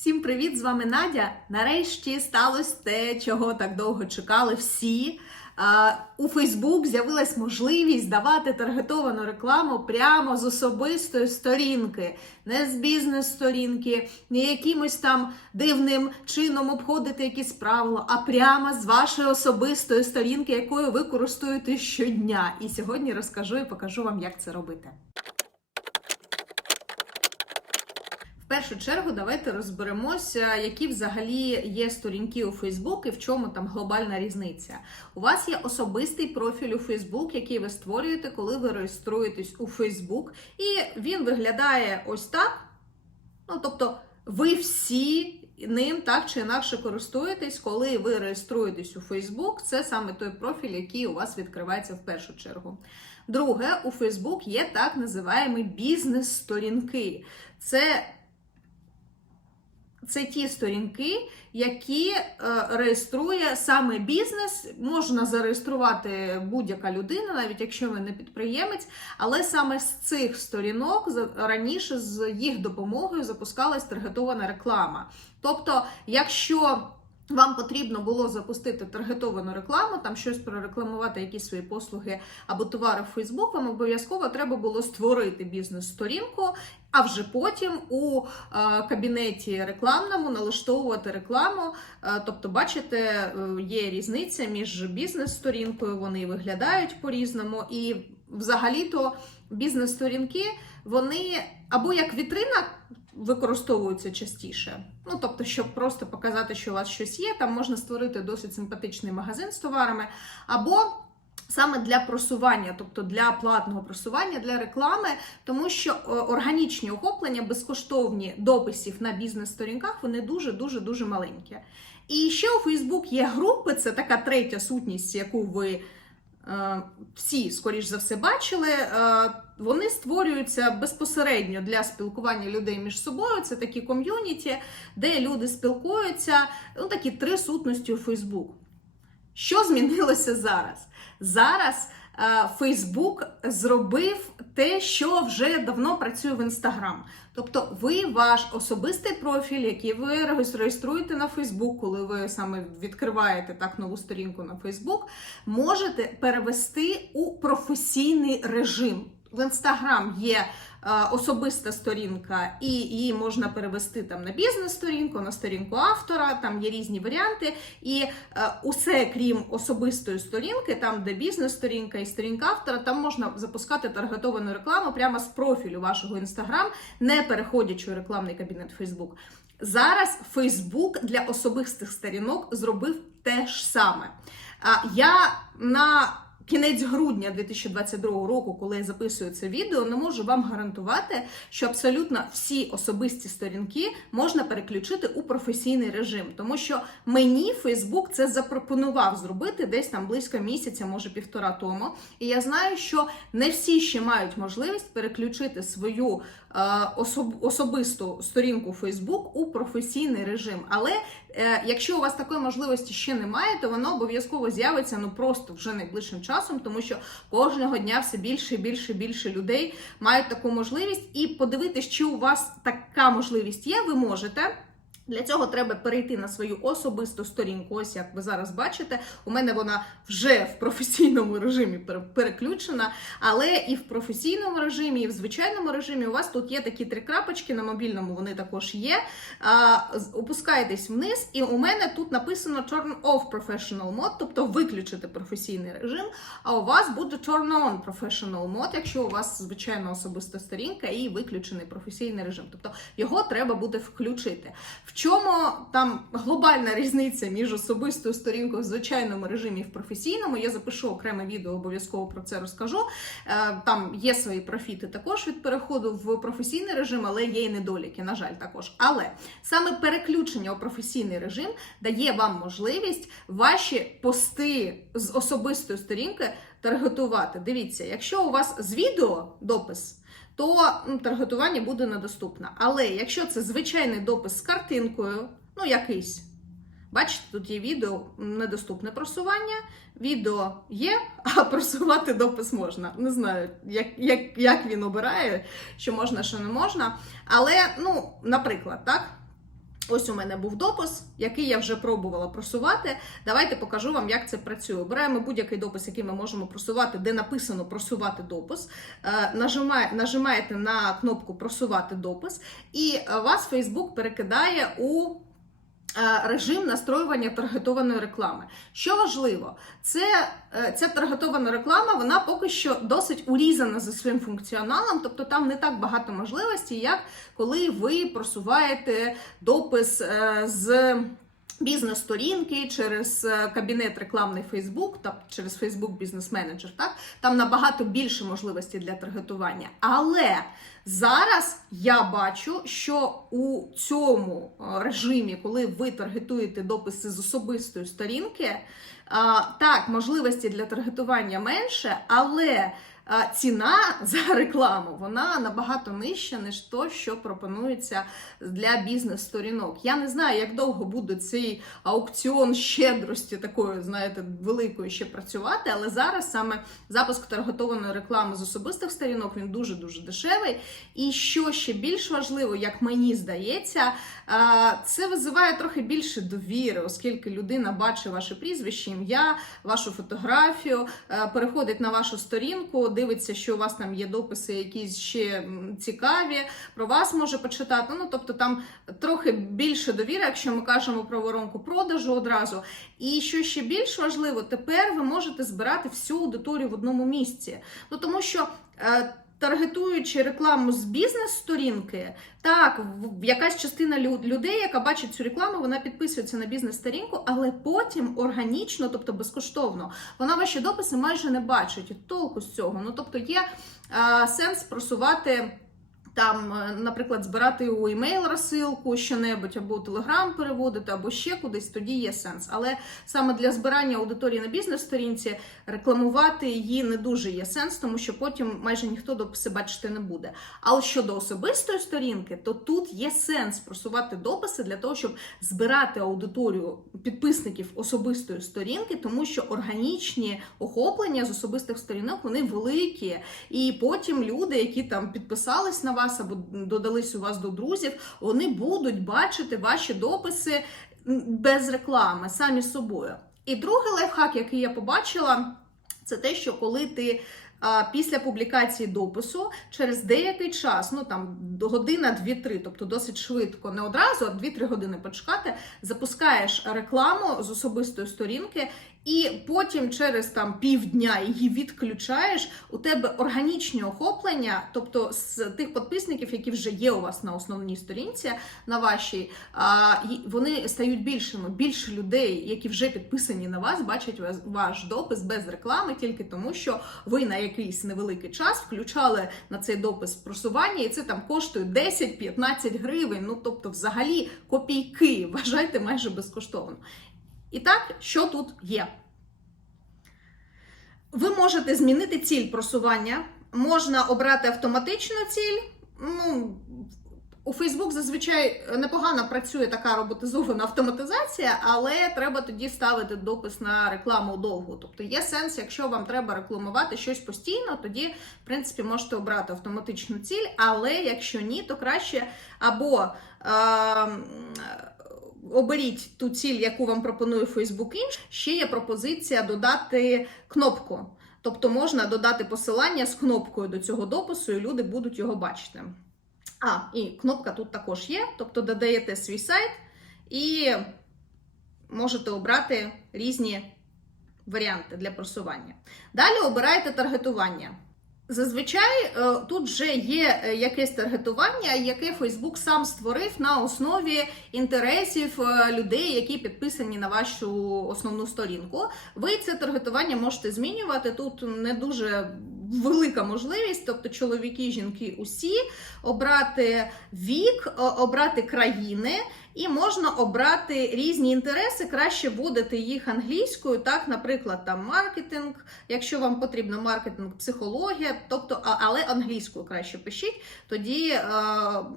Всім привіт! З вами Надя. Нарешті сталося те, чого так довго чекали всі. У Фейсбук з'явилась можливість давати таргетовану рекламу прямо з особистої сторінки, не з бізнес-сторінки, не якимось там дивним чином обходити якісь правила, а прямо з вашої особистої сторінки, якою ви користуєте щодня. І сьогодні розкажу і покажу вам, як це робити. В першу чергу давайте розберемося, які взагалі є сторінки у Фейсбук і в чому там глобальна різниця. У вас є особистий профіль у Фейсбук, який ви створюєте, коли ви реєструєтесь у Фейсбук, і він виглядає ось так. Ну, тобто, ви всі ним так чи інакше користуєтесь, коли ви реєструєтесь у Фейсбук. Це саме той профіль, який у вас відкривається в першу чергу. Друге, у Фейсбук є так називаємо бізнес-сторінки. Це це ті сторінки, які е, реєструє саме бізнес. Можна зареєструвати будь-яка людина, навіть якщо ви не підприємець. Але саме з цих сторінок раніше з їх допомогою запускалась таргетована реклама. Тобто, якщо вам потрібно було запустити таргетовану рекламу, там щось прорекламувати, якісь свої послуги або товари в Facebook, вам обов'язково треба було створити бізнес-сторінку, а вже потім у е, кабінеті рекламному налаштовувати рекламу. Е, Тобто, бачите, е, є різниця між бізнес-сторінкою, вони виглядають по-різному, і взагалі-то бізнес-сторінки вони або як вітрина використовуються частіше. Ну, тобто, щоб просто показати, що у вас щось є, там можна створити досить симпатичний магазин з товарами, або саме для просування, тобто для платного просування, для реклами, тому що е, органічні охоплення, безкоштовні дописів на бізнес-сторінках, вони дуже дуже маленькі. І ще у Facebook є групи, це така третя сутність, яку ви всі, скоріш за все, бачили. Е, вони створюються безпосередньо для спілкування людей між собою. Це такі ком'юніті, де люди спілкуються. Ну, такі три сутності у Фейсбук. Що змінилося зараз? Зараз е, Facebook зробив те, що вже давно працює в Інстаграм. Тобто, ви ваш особистий профіль, який ви реєструєте на Фейсбук, коли ви саме відкриваєте так нову сторінку на Фейсбук, можете перевести у професійний режим. В Instagram є е, особиста сторінка, і її можна перевести там на бізнес-сторінку, на сторінку автора, там є різні варіанти. І е, усе, крім особистої сторінки, там, де бізнес-сторінка і сторінка автора, там можна запускати таргетовану рекламу прямо з профілю вашого Instagram, не переходячи у рекламний кабінет Facebook. Зараз Facebook для особистих сторінок зробив те ж саме. А, Я на кінець грудня 2022 року, коли я записую це відео, не можу вам гарантувати, що абсолютно всі особисті сторінки можна переключити у професійний режим, тому що мені Facebook це запропонував зробити десь там близько місяця, може півтора тому. І я знаю, що не всі ще мають можливість переключити свою е, особ- особисту сторінку Facebook у професійний режим. Але е, якщо у вас такої можливості ще немає, то воно обов'язково з'явиться ну просто вже найближчим часом, тому що кожного дня все більше і більше більше людей мають таку можливість. І подивитись, чи у вас така можливість є, ви можете. Для цього треба перейти на свою особисту сторінку. Ось як ви зараз бачите, у мене вона вже в професійному режимі переключена, але і в професійному режимі, і в звичайному режимі у вас тут є такі три крапочки на мобільному, вони також є. А, опускаєтесь вниз, і у мене тут написано Turn off professional mode, тобто виключити професійний режим. А у вас буде Turn on professional mode, якщо у вас звичайна особиста сторінка і виключений професійний режим. Тобто його треба буде включити. Чому там глобальна різниця між особистою сторінкою в звичайному режимі і в професійному? Я запишу окреме відео, обов'язково про це розкажу. Е, Там є свої профіти також від переходу в професійний режим, але є і недоліки, на жаль, також. Але саме переключення у професійний режим дає вам можливість ваші пости з особистої сторінки таргетувати. Дивіться, якщо у вас з відео допис то ну, таргетування буде недоступне. Але якщо це звичайний допис з картинкою, ну якийсь. Бачите, тут є відео недоступне просування, відео є, а просувати допис можна. Не знаю, як, як, як він обирає, що можна, що не можна. Але, ну, наприклад, так. Ось у мене був допис, який я вже пробувала просувати. Давайте покажу вам, як це працює. Обираємо будь-який допис, який ми можемо просувати, де написано просувати допис. Е, нажимає- нажимаєте на кнопку просувати допис, і вас Facebook перекидає у режим настроювання таргетованої реклами. Що важливо, це, е, ця таргетована реклама, вона поки що досить урізана за своїм функціоналом, тобто там не так багато можливостей, як коли ви просуваєте допис е, з бізнес-сторінки через е, кабінет рекламний Facebook та через Facebook Manager, так там набагато більше можливостей для таргетування. Але зараз я бачу, що у цьому е, режимі, коли ви таргетуєте дописи з особистої сторінки, так, можливості для таргетування менше, але ціна за рекламу вона набагато нижча, ніж то, що пропонується для бізнес-сторінок. Я не знаю, як довго буде цей аукціон щедрості такої, знаєте, великої ще працювати, але зараз саме запуск таргетованої реклами з особистих сторінок він дуже дуже дешевий. І що ще більш важливо, як мені здається, це визиває трохи більше довіри, оскільки людина бачить ваше прізвище, ім'я, вашу фотографію, е, переходить на вашу сторінку, дивиться, що у вас там є дописи, якісь ще цікаві, про вас може почитати. Ну тобто там трохи більше довіри, якщо ми кажемо про воронку продажу одразу. І що ще більш важливо, тепер ви можете збирати всю аудиторію в одному місці. Ну тому що. Таргетуючи рекламу з бізнес-сторінки, так, якась частина лю- людей, яка бачить цю рекламу, вона підписується на бізнес-сторінку, але потім органічно, тобто безкоштовно, вона ваші дописи майже не бачить. Толку з цього. Ну тобто є а, сенс просувати. Там, е, наприклад, збирати у емейл розсилку що-небудь, або у Телеграм переводити, або ще кудись, тоді є сенс. Але саме для збирання аудиторії на бізнес-сторінці рекламувати її не дуже є сенс, тому що потім майже ніхто дописи бачити не буде. Але щодо особистої сторінки, то тут є сенс просувати дописи для того, щоб збирати аудиторію підписників особистої сторінки, тому що органічні охоплення з особистих сторінок вони великі. І потім люди, які там підписались на вас або додались у вас до друзів, вони будуть бачити ваші дописи без реклами, самі собою. І другий лайфхак, який я побачила, це те, що коли ти після публікації допису через деякий час, ну там година, дві-три, тобто досить швидко, не одразу, а 2-3 години почекати, запускаєш рекламу з особистої сторінки. І потім через там півдня її відключаєш. У тебе органічні охоплення, тобто з тих підписників, які вже є у вас на основній сторінці, на вашій, вони стають більшими. Більше людей, які вже підписані на вас, бачать ваш допис без реклами, тільки тому, що ви на якийсь невеликий час включали на цей допис просування, і це там коштує 10-15 гривень. Ну тобто, взагалі копійки, вважайте майже безкоштовно. І так, що тут є? Ви можете змінити ціль просування, можна обрати автоматичну ціль. Ну, у Facebook зазвичай непогано працює така роботизована автоматизація, але треба тоді ставити допис на рекламу довгу. Тобто є сенс, якщо вам треба рекламувати щось постійно, тоді, в принципі, можете обрати автоматичну ціль, але якщо ні, то краще або. Е- Оберіть ту ціль, яку вам пропонує Facebook інш. Ще є пропозиція додати кнопку. Тобто можна додати посилання з кнопкою до цього допису, і люди будуть його бачити. А, і кнопка тут також є. Тобто додаєте свій сайт і можете обрати різні варіанти для просування. Далі обираєте таргетування. Зазвичай е, тут вже є е, якесь таргетування, яке Фейсбук сам створив на основі інтересів е, людей, які підписані на вашу основну сторінку. Ви це таргетування можете змінювати. Тут не дуже велика можливість, тобто чоловіки, жінки, усі обрати вік, обрати країни. І можна обрати різні інтереси, краще вводити їх англійською, так, наприклад, там маркетинг, якщо вам потрібно маркетинг, психологія, тобто, але англійською краще пишіть, тоді е,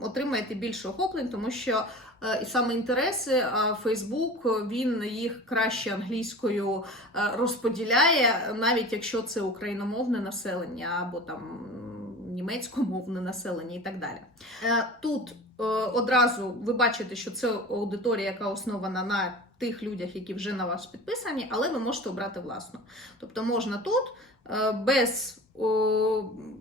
отримаєте більше охоплень, тому що і саме інтереси е, Facebook, він їх краще англійською е, розподіляє, навіть якщо це україномовне населення або там німецькомовне населення і так далі. Е, Тут е, одразу ви бачите, що це аудиторія, яка основана на тих людях, які вже на вас підписані, але ви можете обрати власну. Тобто можна тут е, без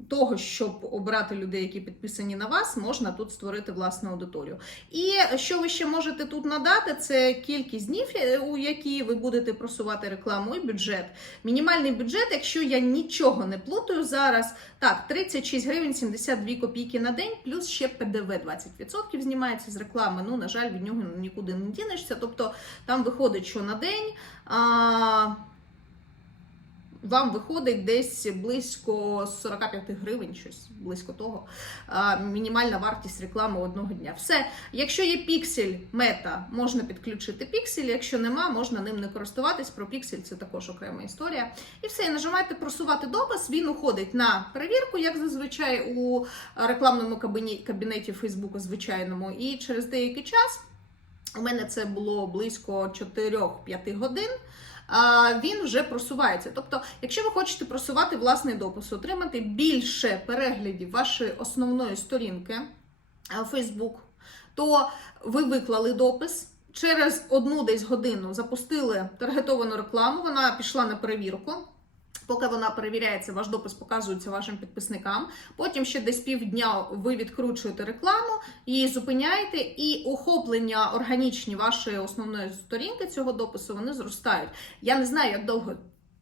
того, щоб обрати людей, які підписані на вас, можна тут створити власну аудиторію. І що ви ще можете тут надати, це кількість днів, е, у які ви будете просувати рекламу, і бюджет. Мінімальний бюджет, якщо я нічого не плутаю зараз, так, 36 гривень 72 копійки на день, плюс ще ПДВ 20% знімається з реклами. Ну, на жаль, від нього нікуди не дінешся. Тобто там виходить, що на день. А... Вам виходить десь близько 45 гривень, щось близько того. Мінімальна вартість реклами одного дня. Все, якщо є піксель мета, можна підключити піксель. Якщо нема, можна ним не користуватись. Про піксель це також окрема історія. І все, і нажимаєте просувати допис. Він уходить на перевірку, як зазвичай у рекламному кабінеті, Фейсбуку звичайному. І через деякий час у мене це було близько 4-5 годин. Він вже просувається. Тобто, якщо ви хочете просувати власний допис, отримати більше переглядів вашої основної сторінки а, Facebook, то ви виклали допис. Через одну десь годину запустили таргетовану рекламу, вона пішла на перевірку. Поки вона перевіряється, ваш допис показується вашим підписникам. Потім ще десь півдня ви відкручуєте рекламу, її зупиняєте, і охоплення органічні вашої основної сторінки цього допису вони зростають. Я не знаю, як довго.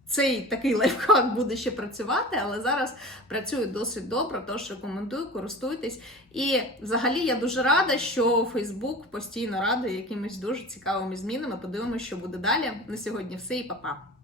Цей такий лайфхак буде ще працювати, але зараз працює досить добре, тож рекомендую, користуйтесь. І взагалі я дуже рада, що Facebook постійно радує якимись дуже цікавими змінами. Подивимося, що буде далі. На сьогодні все і па-па.